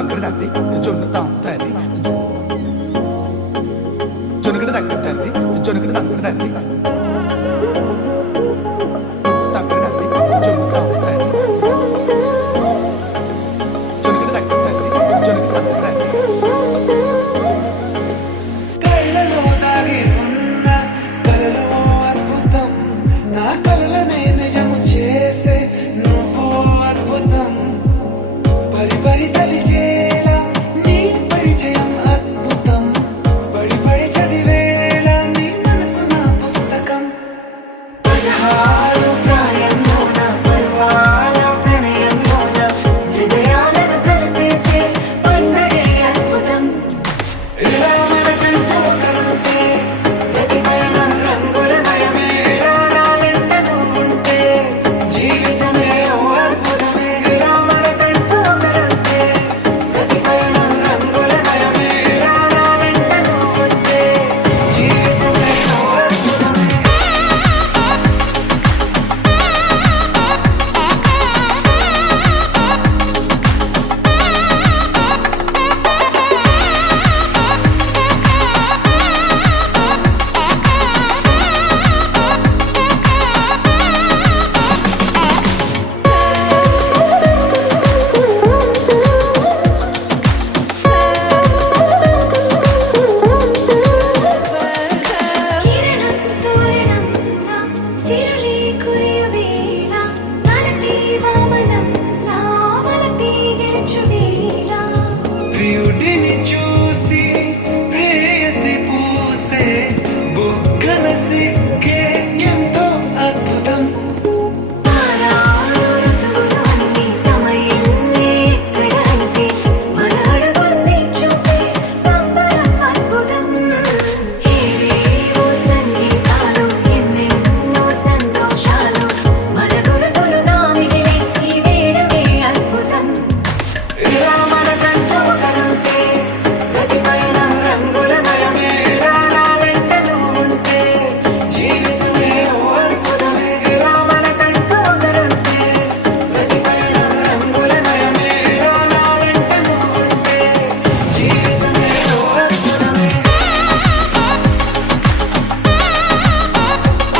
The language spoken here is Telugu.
తగ్గడు తద్ది జొన్ను తాగుతుంది జొనుకడు తగ్గదు తద్ది జొనుకడు తగ్గడు తద్ది తగ్గడు తద్ది జొన్ను తాగుతుంది జొనుకడు తగ్గదు తద్ది జొనుకడు తగ్గడు తద్ది కళ్ళలో దాగి ఉన్న కలలో అద్భుతం నా కలలనే నిజము చేసే నువ్వు అద్భుతం పరి పరి తలిచేలా నీ పరిచయం అద్భుతం పడి పడి చదివేలా నీ మనసు నా పుస్తకం 16 ప్రాయంలోన పర్వాల ప్రణయంలోన హృదయాలను కలిపేసే పండగే అద్భుతం ఇలా మనకంటూ ఒకరుంటే ప్రతిపైన రంగుల మయమేలా నా వెంట నువ్వుంటే జీవితమే ఓ అద్భుతమే ఇలా మనకంటూ ఒకరుంటే ప్రతిపైన రంగుల మయమేలా నా వెంట నువ్వుంటే జీవితమే ఓ అద్భుతమే కిరణం తోరణంలా సిరులే కురియవేళ తలపి వామనంలా వలపి గెలుచువేళ ప్రియుడిని చూ